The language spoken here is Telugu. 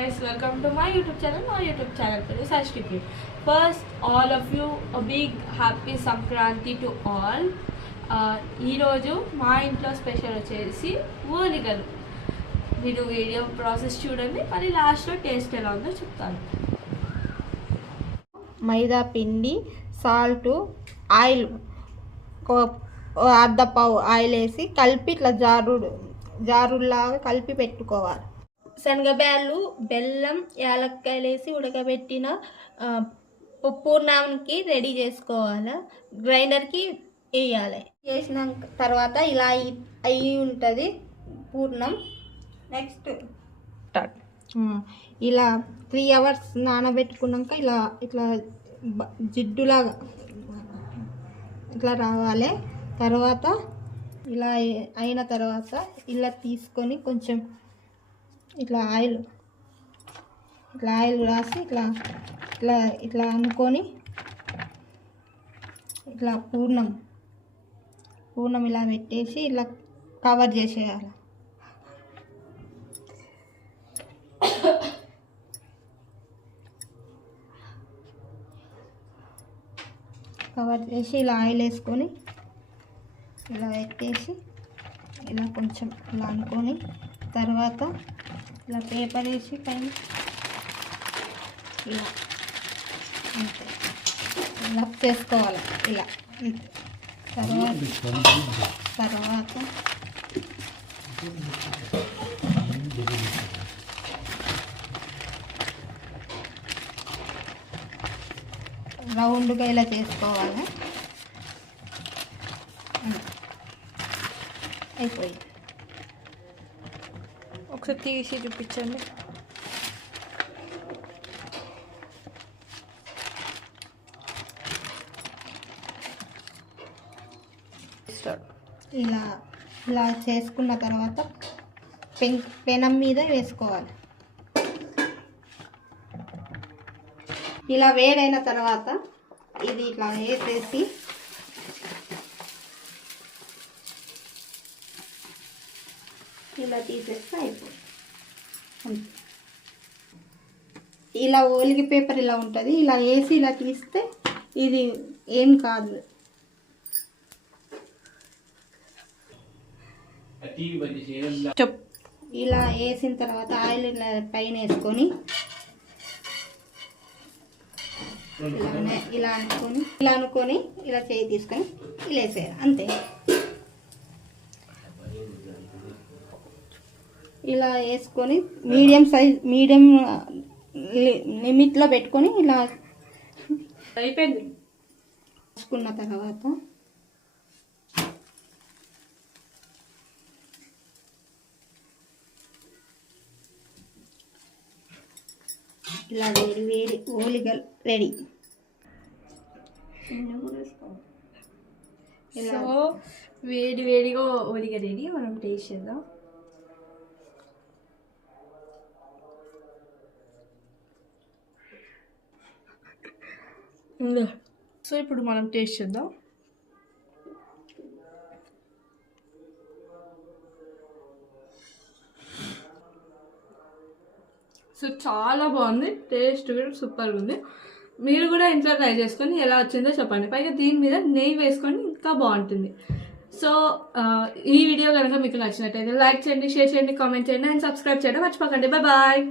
guys, welcome to my YouTube channel. My YouTube channel is Ashtipi. First, all of you, a big happy Sankranti to all. ఈరోజు మా ఇంట్లో స్పెషల్ వచ్చేసి ఓలిగలు. మీరు వీడియో ప్రాసెస్ చూడండి, మరి లాస్ట్లో టేస్ట్ ఎలా ఉందో చెప్తాను. మైదా పిండి, సాల్ట్, ఆయిల్, అర్ధ పావు ఆయిల్ వేసి కలిపి ఇట్లా జారులాగా కలిపి పెట్టుకోవాలి. శనగబ్యాళ్ళు, బెల్లం, యాలక్కాయలు వేసి ఉడకబెట్టిన పూర్ణానికి రెడీ చేసుకోవాలి. గ్రైండర్కి వేయాలి. చేసిన తర్వాత ఇలా అయ్యి ఉంటుంది పూర్ణం. నెక్స్ట్ ఇలా 3 hours నానబెట్టుకున్నాక ఇట్లా జిడ్డులాగా ఇట్లా రావాలి. తర్వాత ఇలా అయిన తర్వాత ఇలా తీసుకొని కొంచెం ఇట్లా ఆయిల్ రాసి ఇట్లా అనుకొని ఇట్లా పూర్ణం ఇలా పెట్టేసి ఇలా కవర్ చేసేయాలి. కవర్ చేసి ఇలా ఆయిల్ వేసుకొని ఇలా పెట్టేసి ఇలా కొంచెం ఇలా అనుకొని తర్వాత ఇలా పేపర్ వేసి పైన ఇలా రబ్ చేసుకోవాలి. ఇలా తర్వాత రౌండ్గా ఇలా చేసుకోవాలి. అయిపోయింది. ఒకసారి తీసి చూపించండి. ఇలా చేసుకున్న తర్వాత పెనం మీద వేసుకోవాలి. ఇలా వేడైన తర్వాత ఇది ఇట్లా వేసేసి ఇలా తీసేస్తే అయిపోతుంది. ఇలా ఓలిగి పేపర్ ఇలా ఉంటుంది. ఇలా వేసి ఇలా తీస్తే ఇది ఏం కాదు. ఇలా వేసిన తర్వాత ఆయిల్ పైన వేసుకొని ఇలా అనుకొని ఇలా చేయి తీసుకొని ఇలా వేసేయాలి. అంతే. ఇలా వేసుకొని మీడియం లిమిట్లో పెట్టుకొని ఇలా అయిపోయింది. వేసుకున్న తర్వాత ఇలా వేడి ఓలిగలు రెడీ. సో వేడిగా ఓలిగ రెడీ. మనం టేస్ట్ చేద్దాం. సో ఇప్పుడు మనం టేస్ట్ చేద్దాం. సో చాలా బాగుంది. టేస్ట్ కూడా సూపర్గా ఉంది. మీరు కూడా ఇంట్లో ట్రై చేసుకొని ఎలా వచ్చిందో చెప్పండి. పైగా దీని మీద నెయ్యి వేసుకొని ఇంకా బాగుంటుంది. సో ఈ వీడియో కనుక మీకు నచ్చినట్టయితే లైక్ చేయండి, షేర్ చేయండి, కామెంట్ చేయండి అండ్ సబ్స్క్రైబ్ చేయడం మర్చిపోకండి. బాయ్.